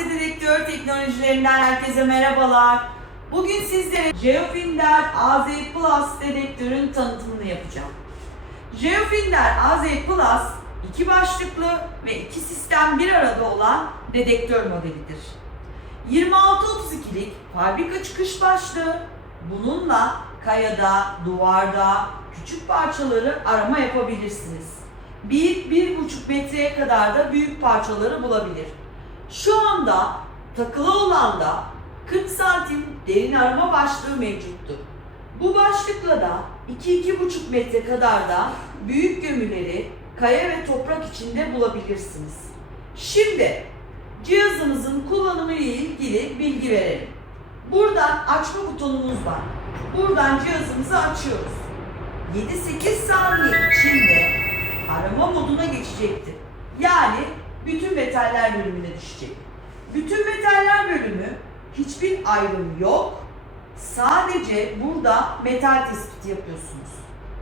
Asya Dedektör teknolojilerinden herkese merhabalar. Bugün sizlere Geofinder AZ Plus dedektörün tanıtımını yapacağım. Geofinder AZ Plus iki başlıklı ve iki sistem bir arada olan dedektör modelidir. 26-32'lik fabrika çıkış başlığı bununla kayada, duvarda küçük parçaları arama yapabilirsiniz. 1-1,5 metreye kadar da büyük parçaları bulabilir. Şu anda takılı olan da 40 santim derin arama başlığı mevcuttur. Bu başlıkla da 2-2,5 metre kadar da büyük gömüleri kaya ve toprak içinde bulabilirsiniz. Şimdi cihazımızın kullanımı ile ilgili bilgi verelim. Buradan açma butonumuz var. Buradan cihazımızı açıyoruz. 7-8 saniye içinde arama moduna geçecektir. Yani bütün metaller bölümüne düşecek. Bütün metaller bölümü hiçbir ayrım yok. Sadece burada metal tespiti yapıyorsunuz.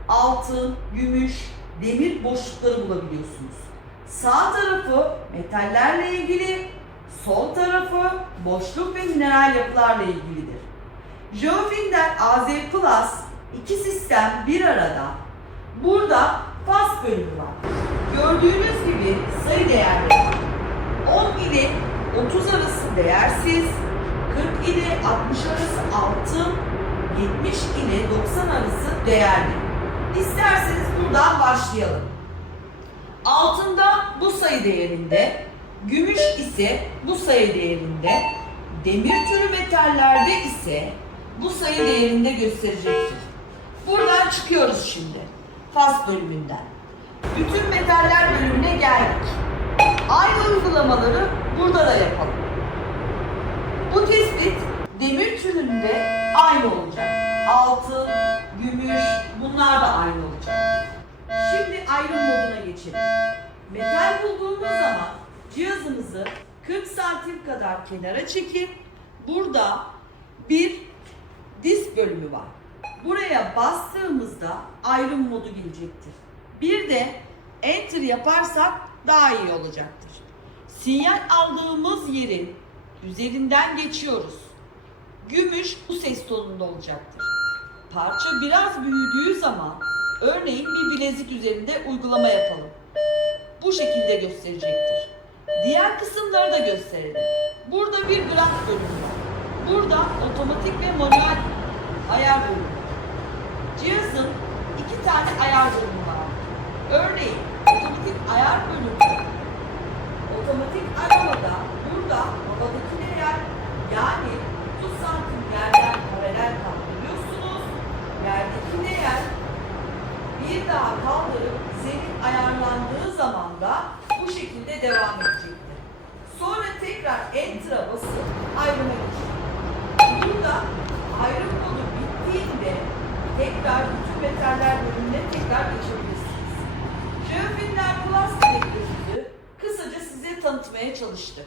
Altın, gümüş, demir boşlukları bulabiliyorsunuz. Sağ tarafı metallerle ilgili, sol tarafı boşluk ve mineral yapılarla ilgilidir. Geofinder AZ Plus iki sistem bir arada. Burada faz bölümü var. Gördüğünüz gibi sayı değerleri 8, 40 ile 60 arası altın, 70 ile 90 arası değerli. İsterseniz bundan başlayalım. Altında bu sayı değerinde, gümüş ise bu sayı değerinde, demir türü metallerde ise bu sayı değerinde gösterecektir. Buradan çıkıyoruz şimdi. Fas bölümünden. Bütün metaller bölümüne geldik. Aynı uygulamaları burada da yapalım. Tespit demir türünde aynı olacak. Altın, gümüş bunlar da aynı olacak. Şimdi ayrım moduna geçelim. Metal bulduğumuz zaman cihazımızı 40 santim kadar kenara çekip burada bir disk bölümü var. Buraya bastığımızda ayrım modu gelecektir. Bir de enter yaparsak daha iyi olacaktır. Sinyal aldığımız yerin üzerinden geçiyoruz. Gümüş bu ses tonunda olacaktır. Parça biraz büyüdüğü zaman örneğin bir bilezik üzerinde uygulama yapalım. Bu şekilde gösterecektir. Diğer kısımları da gösterelim. Burada bir graf bölümü var. Burada otomatik ve manuel ayar bölümü. Cihazın iki tane ayar bölümü var. Örneğin otomatik ayar bölümü otomatik aramada burada havadaki değer yani 30 santim yerden paralel kaldırıyorsunuz. Yerdeki değer bir daha kaldırıp zemin ayarlandığı zaman da bu şekilde devam edecektir. Sonra tekrar enter'a basıp ayrıma geçecek. Burada ayrım kodu bittiğinde tekrar bütün metaller bölümüne tekrar geçebilirsiniz. Geofinder Plus dedektörümüzü kısaca size tanıtmaya çalıştık.